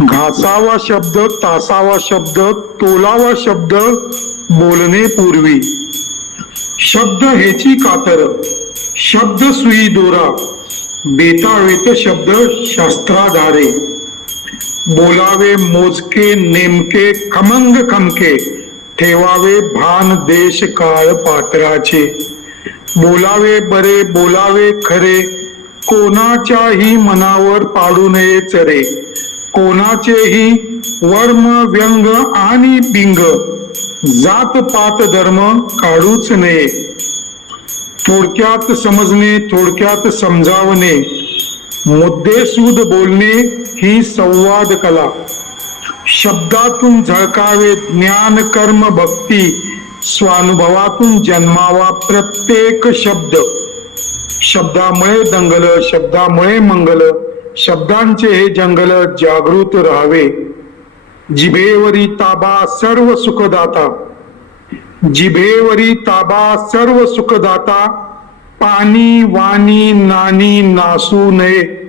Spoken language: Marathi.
घासावा शब्द, तासावा शब्द, तोलावा शब्द, बोलणे पूर्वी. शब्द हेची कातर, शब्द सुई दोरा, बेतावेत शब्द शास्त्राधारे. बोलावे मोजके नेमके खमंग खमके, ठेवावे भान देश काळ पात्राचे. बोलावे बरे बोलावे खरे, कोणाच्याही मनावर पाडू नये चरे. कोणाचेही वर्म व्यंग आणि बिंग, जात पात धर्म काढूच नये. थोडक्यात समजणे, थोडक्यात समजावणे, मुद्देसूद बोलणे ही संवाद कला. शब्दातून झळकावे ज्ञान कर्म भक्ती, स्वानुभवातून जन्मावा प्रत्येक शब्द. शब्दामुळे दंगल, शब्दामुळे मंगल, शब्दांचे हे जंगल जागृत राहावे. जिभेवरी ताबा सर्व सुखदाता, जिभेवरी ताबा सर्व सुखदाता. पाणी वाणी नानी नासू नये,